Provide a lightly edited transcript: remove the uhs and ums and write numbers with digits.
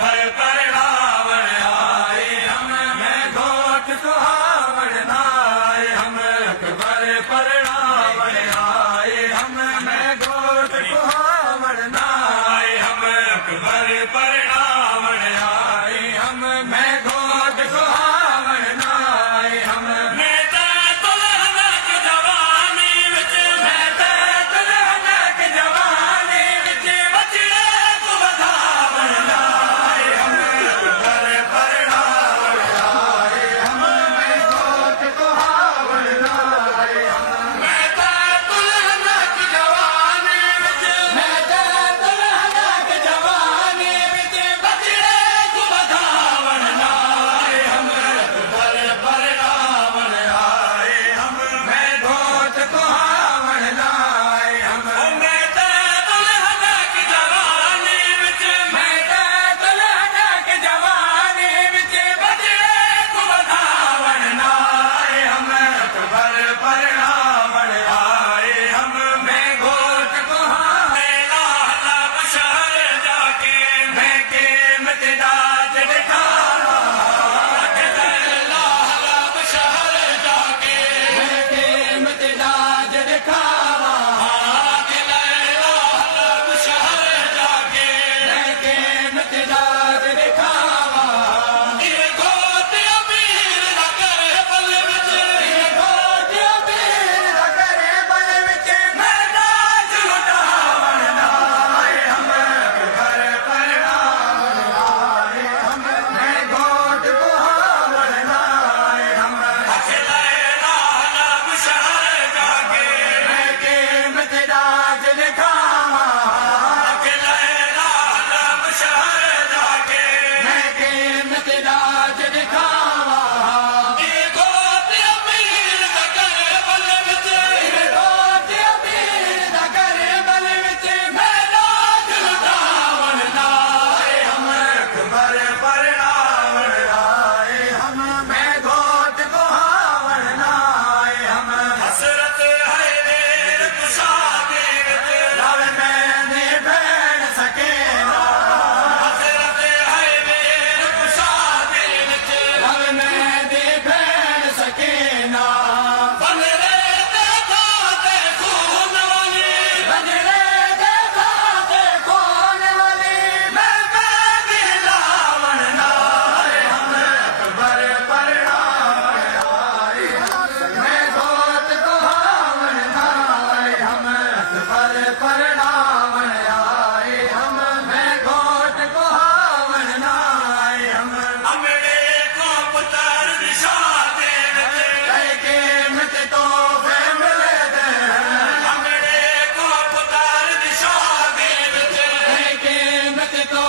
अकबर परिणामण आए हम, मैं घोट सुहावण आए हम। अकबर परिणामण आए हम, मैं घोट सुहावण आए हम। अकबर परिणामण आए हम, मैं घोट सुहावण आए हम। मैं दुल्हन जवानी विच, मैं दुल्हन जवानी विच बचड़े को बधावण आए हम। अकबर परिणामण आए हम, मैं घोट सुहावण आए हम। मैं दुल्हन जवानी विच, मैं दुल्हन जवानी विच बचड़े को बधावण आए हम। अकबर परिणामण आए हम, मैं घोट सुहावण आए हम। मैं दुल्हन जवानी विच, मैं दुल्हन जवानी विच बचड़े को बधावण आए हम। अकबर परिणामण आए हम, मैं घोट सुहावण लाला बशहर जाके मैं कीमत दाज दिखावा। लाला बशहर जाके मैं कीमत दाज दिखावा। लाला बशहर जाके मैं कीमत दाज दिखावा। ये घोट अमीर दा करे बल विच, ये घोट अमीर दा करे बल विच मैं दाज लुटावण आए हम। अकबर परिणामण आए हम, मैं घोट सुहावण आए हम। लाला बशहर जाके मैं कीमत दाज दिखावा। लाला बशहर जाके मैं कीमत दाज दिखावा। ये घोट अमीर दा करे बल विच, ये घोट अमीर दा करे बल विच मैं दाज लुटावण आए हम। अकबर परिणामण आए हम, मैं घोट सुहावण आए हम। हसरत है देर कुशादे विच रव मैंने बैठ सके ना। हसरत है देर कुशादे विच रव मैंने बैठ सके ना। बजरे दे खाते खून वाली, बजरे दे खाते खून वाली मैं लावण आए हम। अकबर परिणामण आए हम, मैं घोट सुहावण आए हम। अकबर परिणामण आए हम, मैं घोट सुहावण आए हम। अमरे को पुत्र दिशा दे विच कीमत तोहफे मिले दे। अमरे को पुत्र दिशा दे विच कीमत तो